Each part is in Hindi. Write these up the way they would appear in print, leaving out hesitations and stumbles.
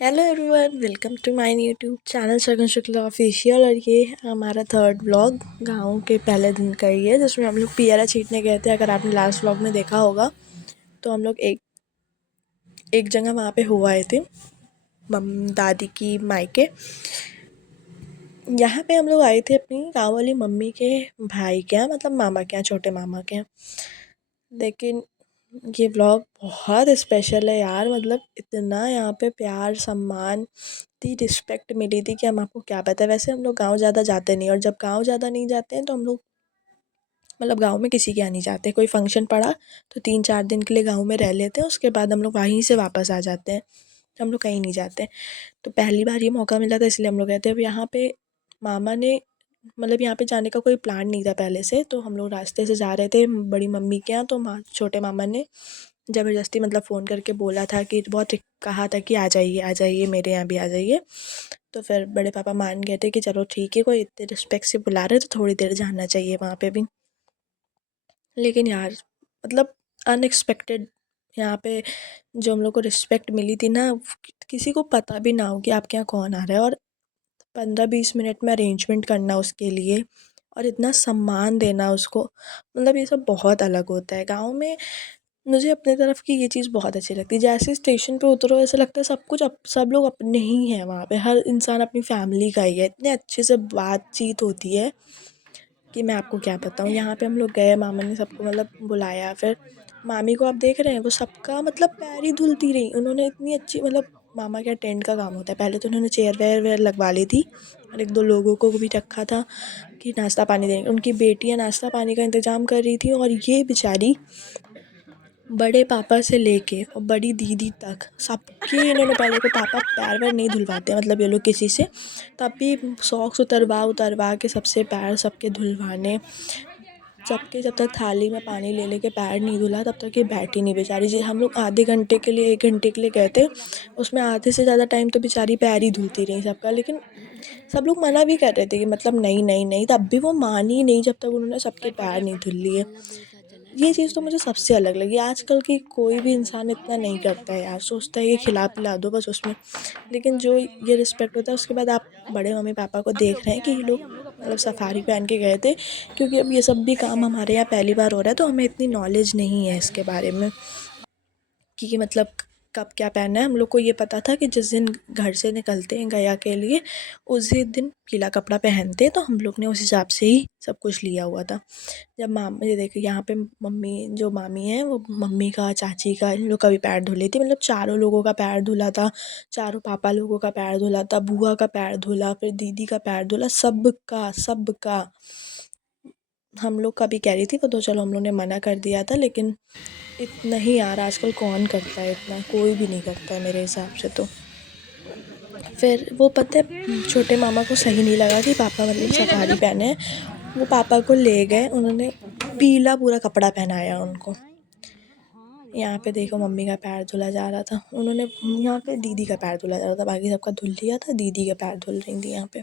Hello everyone, welcome to my YouTube channel Shagun Shukla official. और ये हमारा थर्ड व्लॉग गाँव के पहले दिन का ही है, जिसमें हम लोग पियरा छींटने गए थे। अगर आपने लास्ट व्लॉग में देखा होगा तो हम लोग एक एक जगह वहाँ पे हो आए थे, दादी की मायके। यहाँ पे हम लोग आए थे अपनी गाँव वाली मम्मी के भाई के यहाँ, मतलब मामा के यहाँ, छोटे मामा के यहाँ। लेकिन ये व्लॉग बहुत स्पेशल है यार, मतलब इतना यहाँ पे प्यार सम्मान, इतनी रिस्पेक्ट मिली थी कि हम आपको क्या बताएं। वैसे हम लोग गाँव ज़्यादा जाते नहीं, और जब गाँव ज़्यादा नहीं जाते हैं तो हम लोग मतलब गाँव में किसी के यहाँ नहीं जाते। कोई फंक्शन पड़ा तो 3-4 दिन के लिए गाँव में रह लेते हैं, उसके बाद हम लोग वहीं से वापस आ जाते हैं। तो हम लोग कहीं नहीं जाते। तो पहली बार ये मौका मिला था, इसलिए हम लोग गए थे। अब यहाँ पे मामा ने मतलब यहाँ पे जाने का कोई प्लान नहीं था पहले से, तो हम लोग रास्ते से जा रहे थे बड़ी मम्मी के यहाँ। तो छोटे मामा ने ज़बरदस्ती मतलब फ़ोन करके बोला था कि बहुत कहा था कि आ जाइए मेरे यहाँ भी आ जाइए। तो फिर बड़े पापा मान गए थे कि चलो ठीक है, कोई इतने रिस्पेक्ट से बुला रहे तो थोड़ी देर जाना चाहिए वहाँ पे भी। लेकिन यार मतलब अनएक्सपेक्टेड यहाँ पे जो हम लोग को रिस्पेक्ट मिली थी ना, किसी को पता भी ना हो कि आपके यहाँ कौन आ रहा है, और 15-20 मिनट में अरेंजमेंट करना उसके लिए, और इतना सम्मान देना उसको, मतलब ये सब बहुत अलग होता है। गाँव में मुझे अपने तरफ की ये चीज़ बहुत अच्छी लगती है। जैसे स्टेशन पे उतरो ऐसा लगता है सब लोग अपने ही हैं वहाँ पे, हर इंसान अपनी फैमिली का ही है। इतने अच्छे से बातचीत होती है कि मैं आपको क्या बताऊँ। यहाँ पे हम लोग गए, मामा ने सबको मतलब बुलाया। फिर मामी को आप देख रहे हैं, वो सबका मतलब पैर ही धुलती रही। उन्होंने इतनी अच्छी मतलब मामा के टेंट का काम होता है, पहले तो उन्होंने चेयर वेयर लगवा ली थी, और 1-2 लोगों को भी रखा था कि नाश्ता पानी देंगे। उनकी बेटियाँ नाश्ता पानी का इंतज़ाम कर रही थी, और ये बेचारी बड़े पापा से लेके और बड़ी दीदी तक सबके इन्होंने पहले को पापा पैर वैर नहीं धुलवाते, मतलब ये लोग किसी से, तब भी सॉक्स उतरवा उतरवा के सबसे पैर सबके धुलवाने। सबके जब तक थाली में पानी ले लेके पैर नहीं धुला तब तक ये बैठी नहीं बेचारी जी। हम लोग आधे घंटे के लिए 1 घंटे के लिए गए थे, उसमें आधे से ज़्यादा टाइम तो बेचारी पैर ही धुलती रही सबका। लेकिन सब लोग मना भी कर रहे थे कि मतलब नहीं नहीं नहीं, तब भी वो मानी नहीं जब तक उन्होंने सबके पैर नहीं धुल लिए। ये चीज़ तो मुझे सबसे अलग लगी। आजकल की कोई भी इंसान इतना नहीं करता है यार, सोचता है कि खिला पिला दो बस उसमें। लेकिन जो ये रिस्पेक्ट होता है, उसके बाद आप बड़े मम्मी पापा को देख रहे हैं कि ये लोग मतलब सफारी पहन के गए थे, क्योंकि अब ये सब भी काम हमारे यहाँ पहली बार हो रहा है, तो हमें इतनी नॉलेज नहीं है इसके बारे में कि मतलब कब क्या पहनना है। हम लोग को ये पता था कि जिस दिन घर से निकलते हैं गया के लिए, उसी दिन गीला कपड़ा पहनते हैं, तो हम लोग ने उस हिसाब से ही सब कुछ लिया हुआ था। जब ये देखिए यहाँ पे मम्मी जो मामी है, वो मम्मी का चाची का इन लोग का भी पैर धुली थी, मतलब चारों लोगों का पैर धुला था। चारों पापा लोगों का पैर धुला था, बुआ का पैर धुला, फिर दीदी का पैर धुला, सबका सबका। हम लोग का भी कह रही थी वो, तो चलो हम लोग ने मना कर दिया था। लेकिन इतना ही यार, आजकल कौन करता है इतना, कोई भी नहीं करता है मेरे हिसाब से तो। फिर वो पता है छोटे मामा को सही नहीं लगा कि पापा मतलब सफारी पहने हैं, वो पापा को ले गए, उन्होंने पीला पूरा कपड़ा पहनाया उनको। यहाँ पे देखो मम्मी का पैर धुला जा रहा था, उन्होंने यहाँ पे दीदी का पैर धुला जा रहा था, बाकी सबका धुल लिया था, दीदी के पैर धुल रही थी यहाँ पे।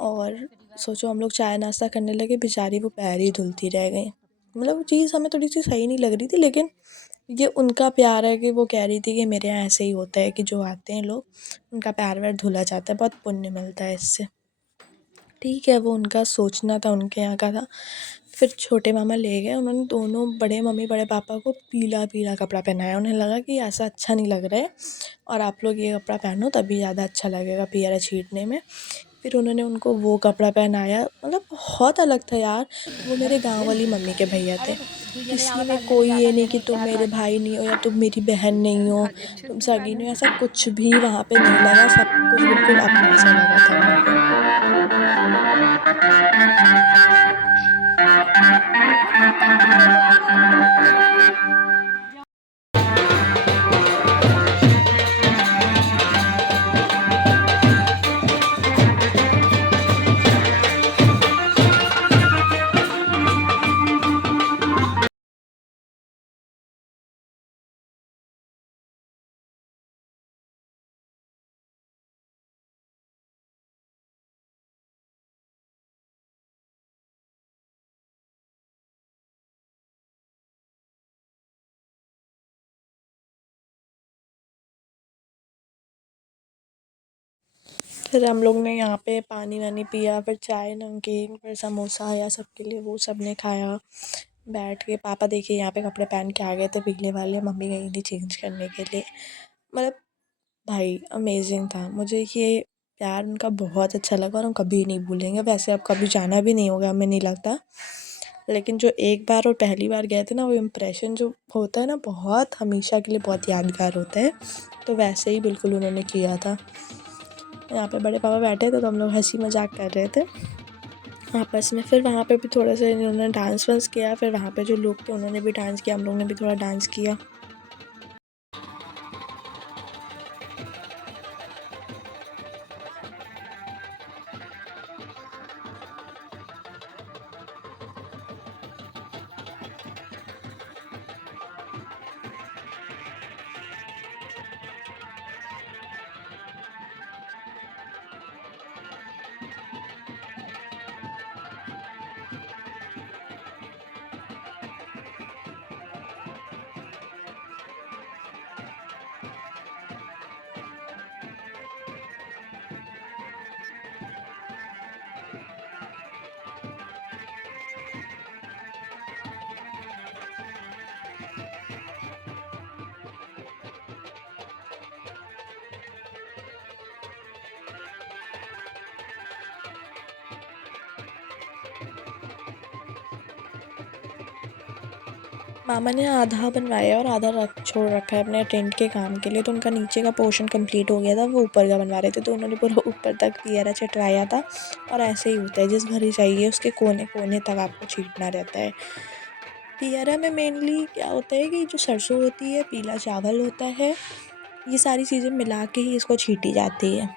और सोचो हम लोग चाय नाश्ता करने लगे, बेचारी वो पैर ही धुलती रह गई। मतलब वो चीज़ हमें थोड़ी सी सही नहीं लग रही थी, लेकिन ये उनका प्यार है कि वो कह रही थी कि मेरे यहाँ ऐसे ही होता है कि जो आते हैं लोग उनका पैर वैर धुला जाता है, बहुत पुण्य मिलता है इससे। ठीक है, वो उनका सोचना था, उनके यहाँ का था। फिर छोटे मामा ले गए, उन्होंने दोनों बड़े मम्मी बड़े पापा को पीला पीला कपड़ा पहनाया। उन्हें लगा कि ऐसा अच्छा नहीं लग रहा है, और आप लोग ये कपड़ा पहनो तभी ज़्यादा अच्छा लगेगा पियरा छींटने में। फिर उन्होंने उनको वो कपड़ा पहनाया, मतलब बहुत अलग था यार। वो मेरे गाँव वाली मम्मी के भैया थे, किसी में कोई ये नहीं कि तुम मेरे भाई नहीं हो या तुम मेरी बहन नहीं हो, तुम सगी नहीं हो, ऐसा कुछ भी वहाँ पे नहीं लगा। सब कुछ बिल्कुल अपना सा लगा था वहाँ पे। फिर हम लोग ने यहाँ पे पानी वानी पिया, फिर चाय नमकीन, फिर समोसा आया सबके लिए, वो सब ने खाया बैठ के। पापा देखिए यहाँ पे कपड़े पहन के आ गए थे पीले वाले, मम्मी गई थी चेंज करने के लिए। मतलब भाई अमेजिंग था। मुझे ये प्यार उनका बहुत अच्छा लगा और हम कभी नहीं भूलेंगे। वैसे अब कभी जाना भी नहीं होगा हमें नहीं लगता, लेकिन जो एक बार और पहली बार गए थे ना, वो इम्प्रेशन जो होता है ना, बहुत हमेशा के लिए बहुत यादगार होता है। तो वैसे ही बिल्कुल उन्होंने किया था। यहाँ पे बड़े पापा बैठे थे तो हम लोग हंसी मजाक कर रहे थे आपस में। फिर वहाँ पे भी थोड़ा सा इन्होंने डांस वांस किया, फिर वहाँ पे जो लोग थे उन्होंने भी डांस किया, हम लोग ने भी थोड़ा डांस किया। मामा ने आधा बनवाया और आधा रख छोड़ रखा है अपने टेंट के काम के लिए। तो उनका नीचे का पोर्शन कंप्लीट हो गया था, वो ऊपर का बनवा रहे थे, तो उन्होंने पूरा ऊपर तक पियरा चटवाया था। और ऐसे ही होता है, जिस घर ही चाहिए उसके कोने कोने तक आपको छींटना रहता है। पियरा में मेनली क्या होता है कि जो सरसों होती है, पीला चावल होता है, ये सारी चीज़ें मिला के ही इसको छींटी जाती है।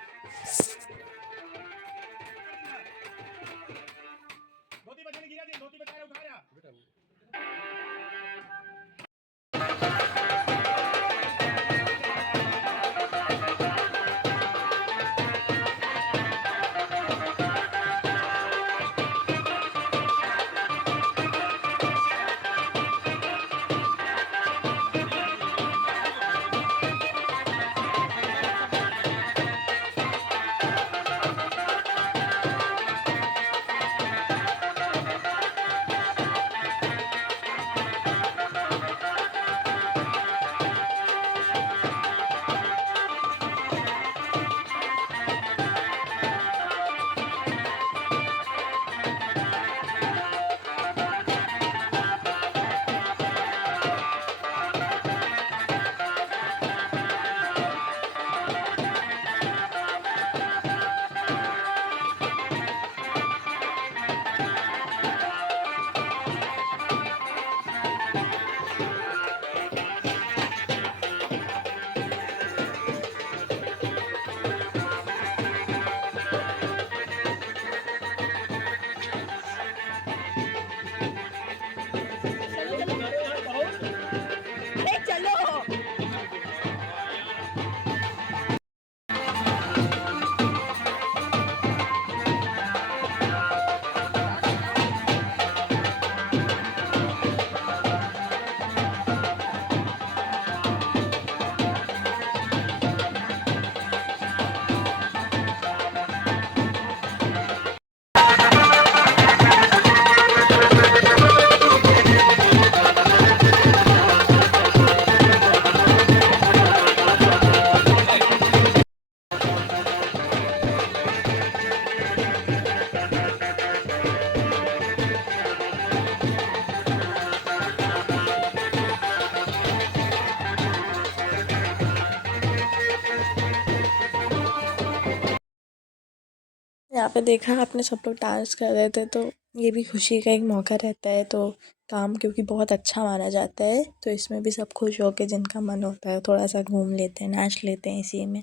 यहाँ पे देखा आपने सब लोग डांस कर रहे थे, तो ये भी खुशी का एक मौका रहता है। तो काम क्योंकि बहुत अच्छा माना जाता है, तो इसमें भी सब खुश होके जिनका मन होता है थोड़ा सा घूम लेते हैं, नाच लेते हैं इसी में।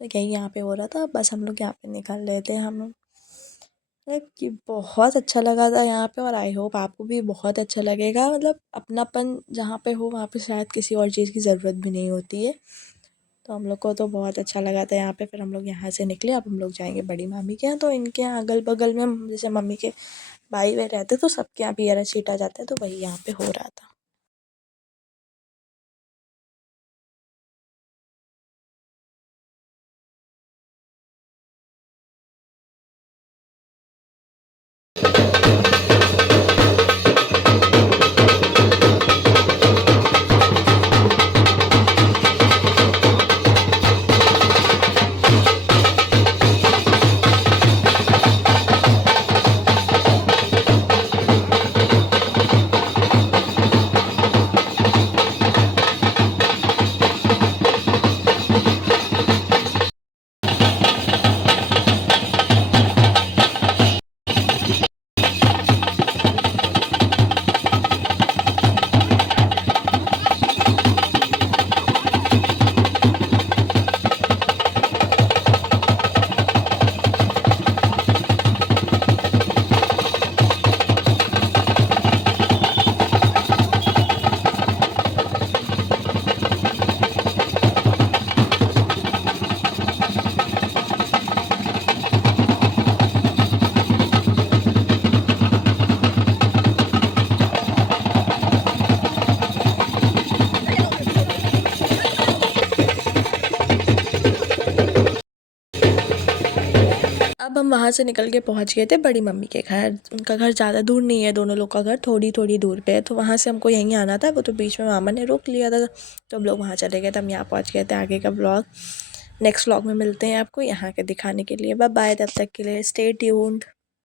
तो यही यहाँ पे हो रहा था, बस हम लोग यहाँ पे निकल रहे थे। हम मतलब कि बहुत अच्छा लगा था यहाँ पे, और आई होप आपको भी बहुत अच्छा लगेगा। मतलब अपनापन जहाँ पे हो वहाँ पे शायद किसी और चीज़ की ज़रूरत भी नहीं होती है। तो हम लोग को तो बहुत अच्छा लगा था यहाँ पे। फिर हम लोग यहाँ से निकले, अब हम लोग जाएंगे बड़ी मामी के यहाँ। तो इनके यहाँ अगल बगल में जैसे मम्मी के भाई वे रहते, तो सबके यहाँ पियरा छीटा जाता है, तो वही यहाँ पे हो रहा था। अब हम वहाँ से निकल के पहुँच गए थे बड़ी मम्मी के घर। उनका घर ज़्यादा दूर नहीं है, दोनों लोग का घर थोड़ी थोड़ी दूर पे है, तो वहाँ से हमको यहीं आना था। वो तो बीच में मामा ने रोक लिया था, तो हम लोग वहाँ चले गए थे। हम यहाँ पहुँच गए थे। आगे का ब्लॉग नेक्स्ट व्लॉग में मिलते हैं आपको यहाँ के दिखाने के लिए। बाय बाय, तब तक के लिए स्टे ट्यून्ड।